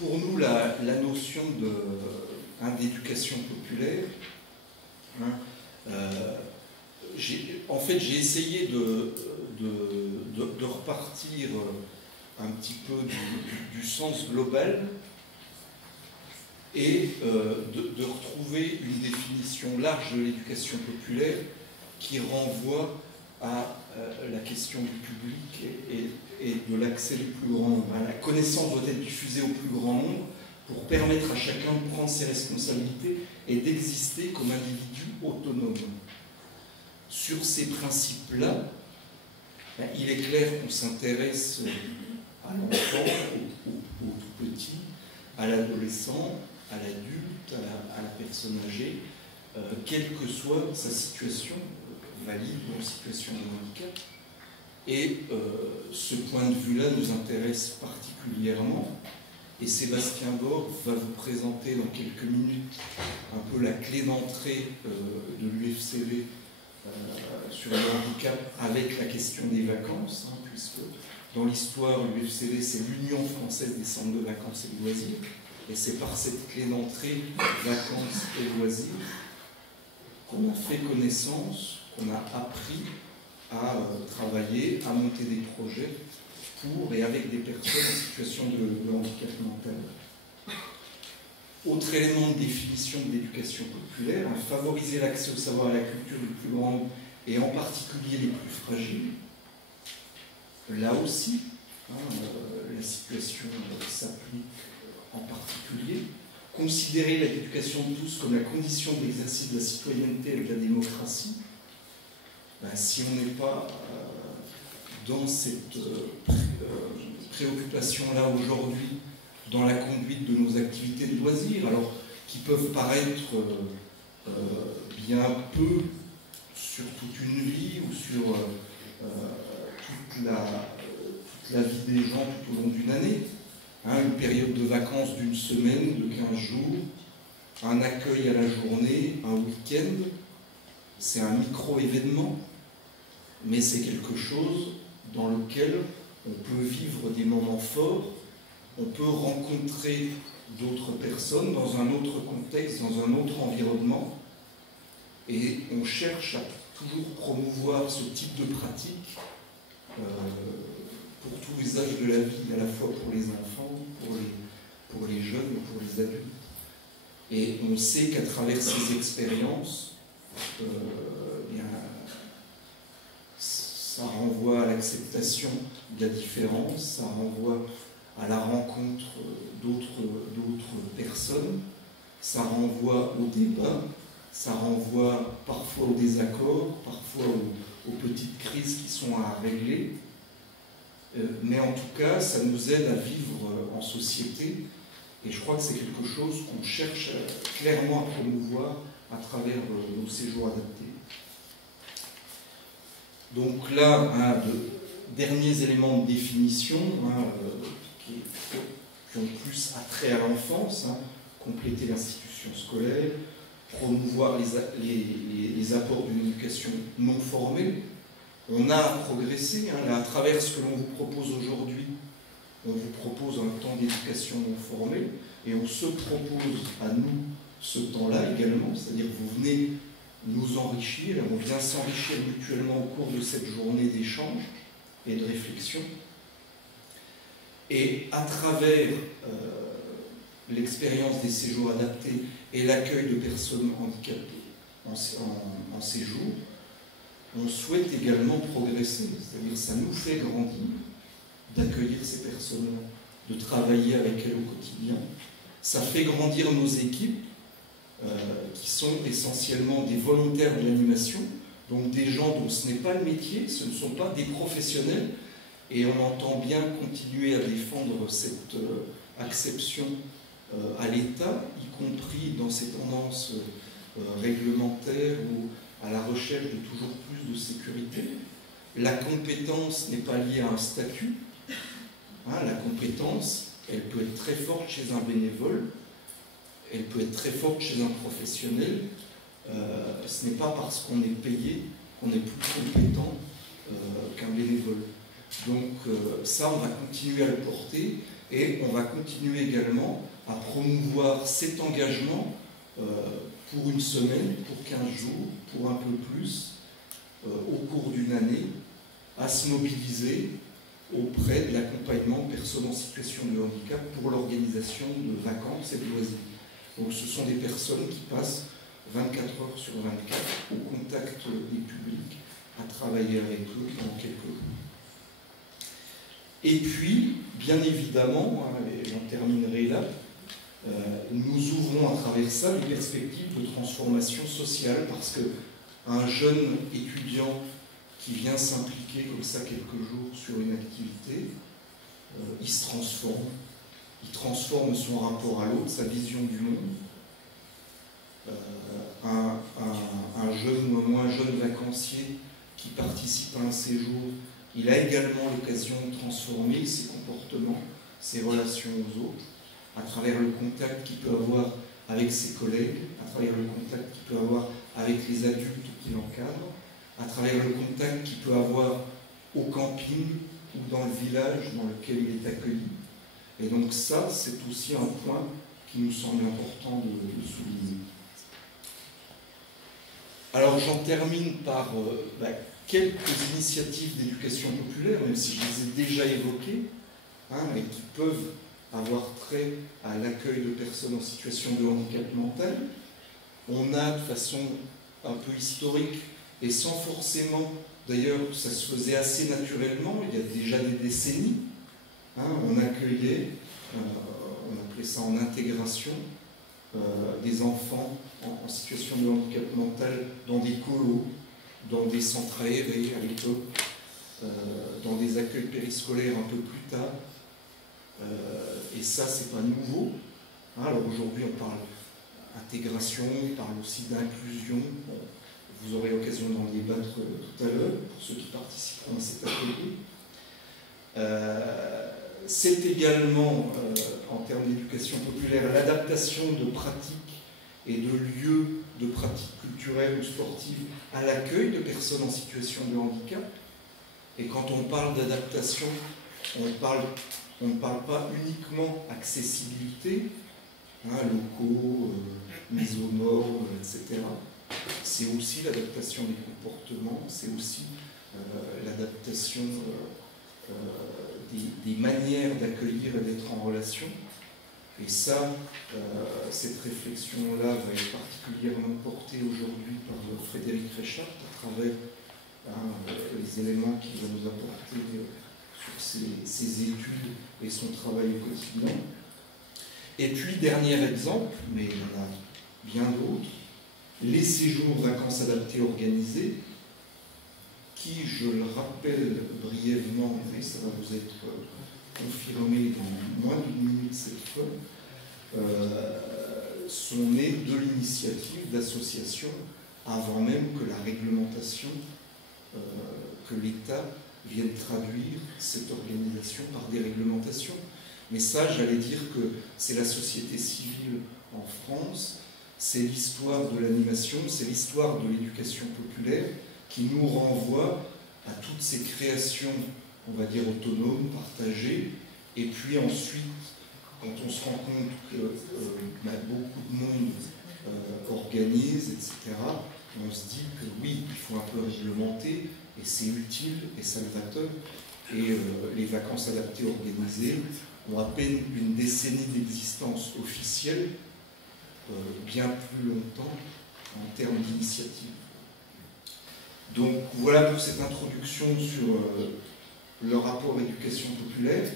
pour nous, la notion d'éducation populaire, en fait, j'ai essayé de repartir un petit peu du sens global et de retrouver une définition large de l'éducation populaire qui renvoie à la question du public et de l'accès du plus grand nombre. La connaissance doit être diffusée au plus grand nombre pour permettre à chacun de prendre ses responsabilités et d'exister comme individu autonome. Sur ces principes-là, il est clair qu'on s'intéresse à l'enfant, au tout petit, à l'adolescent, à l'adulte, à la personne âgée, quelle que soit sa situation, valide ou en situation de handicap. Et ce point de vue-là nous intéresse particulièrement. Et Sébastien Borg va vous présenter dans quelques minutes un peu la clé d'entrée de l'UFCV sur le handicap avec la question des vacances, puisque dans l'histoire, l'UFCV, c'est l'Union française des centres de vacances et de loisirs. Et c'est par cette clé d'entrée, vacances et loisirs, qu'on a fait connaissance, qu'on a appris à travailler, à monter des projets pour et avec des personnes en situation de handicap mental. Autre élément de définition de l'éducation populaire, favoriser l'accès au savoir et à la culture du plus grand nombre, et en particulier les plus fragiles. Là aussi, la situation s'applique en particulier. Considérer l'éducation de tous comme la condition de l'exercice de la citoyenneté et de la démocratie. Si on n'est pas dans cette préoccupation-là aujourd'hui, dans la conduite de nos activités de loisirs, alors qui peuvent paraître bien peu sur toute une vie ou sur toute la vie des gens tout au long d'une année. Une période de vacances d'une semaine, de 15 jours, un accueil à la journée, un week-end, c'est un micro-événement, mais c'est quelque chose dans lequel on peut vivre des moments forts, on peut rencontrer d'autres personnes dans un autre contexte, dans un autre environnement, et on cherche à toujours promouvoir ce type de pratique pour tous les âges de la vie, à la fois pour les enfants, pour les jeunes et pour les adultes. Et on sait qu'à travers ces expériences, ça renvoie à l'acceptation de la différence, ça renvoie à la rencontre d'autres personnes, ça renvoie au débat, ça renvoie parfois au désaccord, parfois aux petites crises qui sont à régler. Mais en tout cas, ça nous aide à vivre en société, et je crois que c'est quelque chose qu'on cherche clairement à promouvoir à travers nos séjours adaptés. Donc là, derniers éléments de définition qui ont plus attrait à l'enfance, compléter l'institution scolaire, promouvoir les apports d'une éducation non formelle. On a progressé, à travers ce que l'on vous propose aujourd'hui, on vous propose un temps d'éducation non formelle, et on se propose à nous ce temps-là également, c'est-à-dire que vous venez nous enrichir, et on vient s'enrichir mutuellement au cours de cette journée d'échange et de réflexion. Et à travers l'expérience des séjours adaptés et l'accueil de personnes handicapées en séjour, on souhaite également progresser, c'est-à-dire que ça nous fait grandir d'accueillir ces personnes-là, de travailler avec elles au quotidien. Ça fait grandir nos équipes, qui sont essentiellement des volontaires de l'animation, donc des gens dont ce n'est pas le métier, ce ne sont pas des professionnels, et on entend bien continuer à défendre cette acception à l'État, y compris dans ces tendances réglementaires ou à la recherche de toujours plus de sécurité. La compétence n'est pas liée à un statut. La compétence, elle peut être très forte chez un bénévole, elle peut être très forte chez un professionnel. Ce n'est pas parce qu'on est payé qu'on est plus compétent qu'un bénévole. Donc ça, on va continuer à le porter, Et on va continuer également à promouvoir cet engagement pour une semaine, pour 15 jours, pour un peu plus, au cours d'une année, à se mobiliser auprès de l'accompagnement de personnes en situation de handicap pour l'organisation de vacances et de loisirs. Donc ce sont des personnes qui passent 24 heures sur 24 au contact des publics, à travailler avec eux pendant quelques jours. Et puis, bien évidemment, et j'en terminerai là, nous ouvrons à travers ça des perspectives de transformation sociale, parce qu'un jeune étudiant qui vient s'impliquer comme ça quelques jours sur une activité, il se transforme. Il transforme son rapport à l'autre, sa vision du monde. Un jeune ou un moins jeune vacancier qui participe à un séjour, il a également l'occasion de transformer ses comportements, ses relations aux autres, à travers le contact qu'il peut avoir avec ses collègues, à travers le contact qu'il peut avoir avec les adultes qui l'encadrent, à travers le contact qu'il peut avoir au camping ou dans le village dans lequel il est accueilli. Et donc ça, c'est aussi un point qui nous semble important de souligner. Alors j'en termine par quelques initiatives d'éducation populaire, même si je les ai déjà évoquées, et qui peuvent avoir trait à l'accueil de personnes en situation de handicap mental. On a de façon un peu historique, et sans forcément, d'ailleurs ça se faisait assez naturellement, il y a déjà des décennies, on accueillait, on appelait ça en intégration, des enfants en situation de handicap mental dans des colos, dans des centres aérés à l'époque, dans des accueils périscolaires un peu plus tard. Et ça, c'est pas nouveau. Alors aujourd'hui, on parle d'intégration, on parle aussi d'inclusion. Bon, vous aurez l'occasion d'en débattre tout à l'heure, pour ceux qui participeront à cet atelier. C'est également, en termes d'éducation populaire, l'adaptation de pratiques et de lieux de pratiques culturelles ou sportives à l'accueil de personnes en situation de handicap. Et quand on parle d'adaptation, on ne parle pas uniquement accessibilité, locaux, mise aux normes, etc. C'est aussi l'adaptation des comportements, c'est aussi l'adaptation des manières d'accueillir et d'être en relation. Et ça, cette réflexion-là va être particulièrement portée aujourd'hui par Frédéric Reichart à travers les éléments qu'il va nous apporter sur ses études et son travail au quotidien. Et puis, dernier exemple, mais il y en a bien d'autres, les séjours vacances adaptés organisés, qui, je le rappelle brièvement, mais ça va vous être confirmé dans moins d'une minute cette fois, sont nés de l'initiative d'associations avant même que la réglementation, que l'État vienne traduire cette organisation par des réglementations. Mais ça, j'allais dire que c'est la société civile en France, c'est l'histoire de l'animation, c'est l'histoire de l'éducation populaire qui nous renvoie à toutes ces créations, on va dire autonomes, partagées, et puis ensuite, quand on se rend compte que beaucoup de monde organise, etc., on se dit que oui, il faut un peu réglementer, et c'est utile et salvateur. Et les vacances adaptées organisées ont à peine une décennie d'existence officielle, bien plus longtemps en termes d'initiative. Donc voilà pour cette introduction sur le rapport éducation populaire.